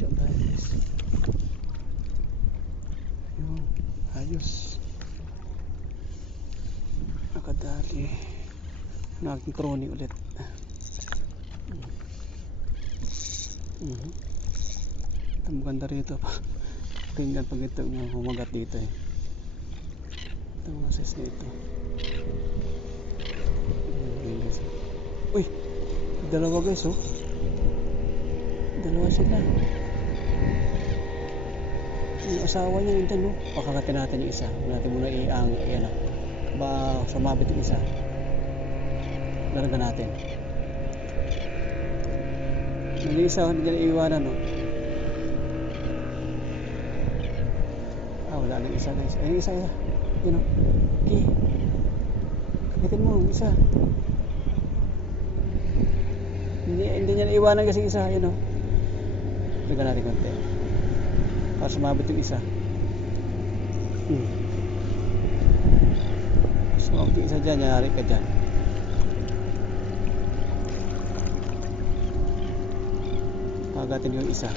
siya guys. Ayun, ayos. Nakadali. Naging kroni ulit. Ito maganda rito pa. Tingnan pag ito humagat dito eh. Ito mga size nito. Uy! Dalawa guys oh. Dalawa sila. Yung asawa niya yun dyan no. Pakakatin natin yung isa. Natin muna i-ang yan ah. Ba sumabit yung isa. Lalaga natin. Yung isa hindi dyan iiwanan no. Wala nang isa guys. Ayun isa. Yun o. Okay. Kakitin mo isa. Hindi niya naiwanan kasi isa. Yun o. Lagyan natin konti. Para sumabit yung isa. Sumabit yung isa dyan. Nyari ka dyan. Pagatin yung isa.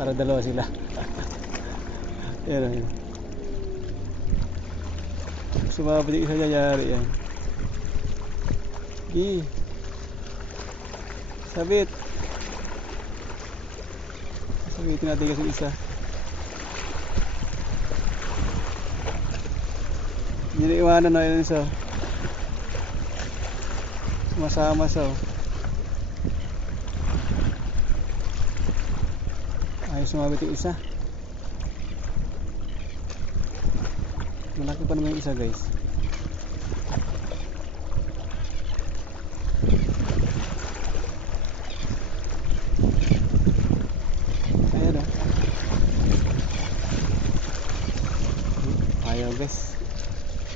Para dalawa sila. Yan o. Sumabit yung isa dyan. Nyari yan. Sabit. Sabitin natin kasi isa. Hindi na iwanan na yun isa. Sumasama sa ayos sumabit yung isa. Malaki pa naman yung isa guys. Ayaw guys.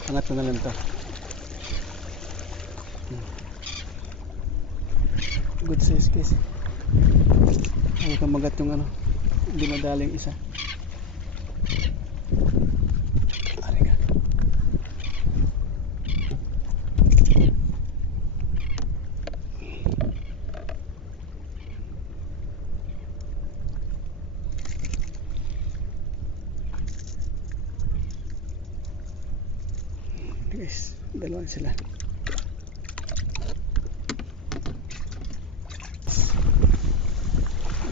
Angat ko na lang to. Good size guys. Ayaw ka magat yung ano. Hindi madali yung isa. Ariga. Guys, dalawa sila.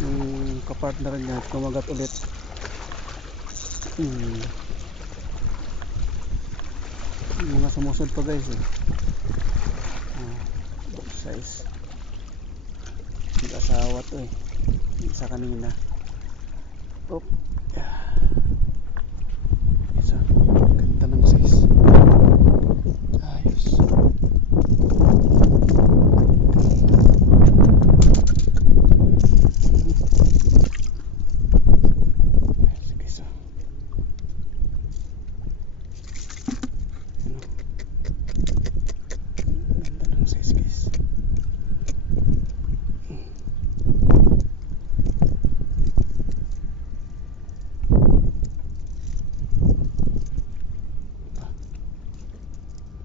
Yung kapartner niya kumagat ulit. Yung mga sumusod pa guys eh. Box size. Yung asawa to eh. Isa kanina. Isa. Ganda ng size. Ayos.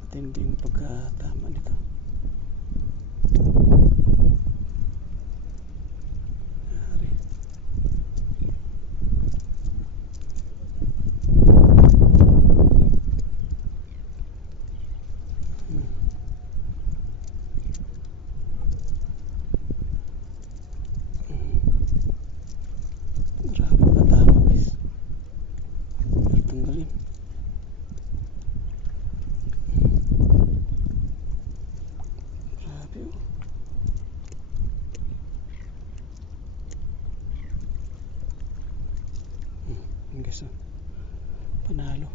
Tinding pagkatama nito. Hari. Grabe pagkatama guys. Tanggalin. Guys, panalo.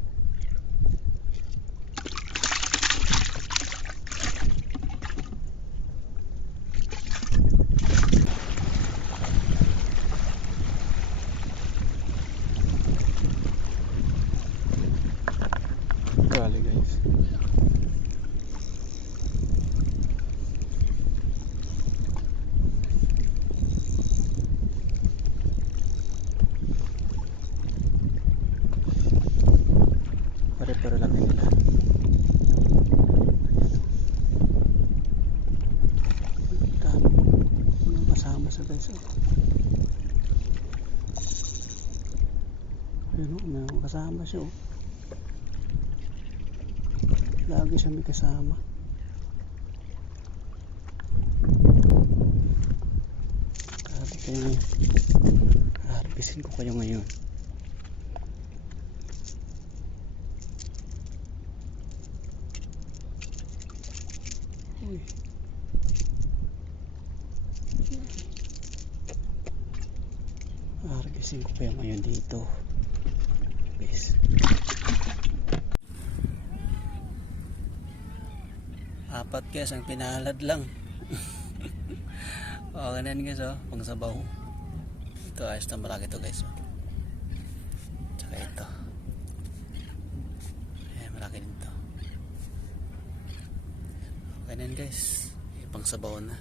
Kali guys. Pare-pare lang nila. Dami. Kasama sa guys. Ayun o, may kasama siya o. Lagi siya may kasama. Sabi ko ngayon, harbisin ko kayo ngayon. Uy. Harbisin ko kayo ngayon dito. Guys. Apat guys ang pinalad lang. O ganyan guys o, pang sabaw. Ito ayos na malaki to guys o. Tsaka ito. Ayan malaki din to. Ganyan guys, pang sabaw na.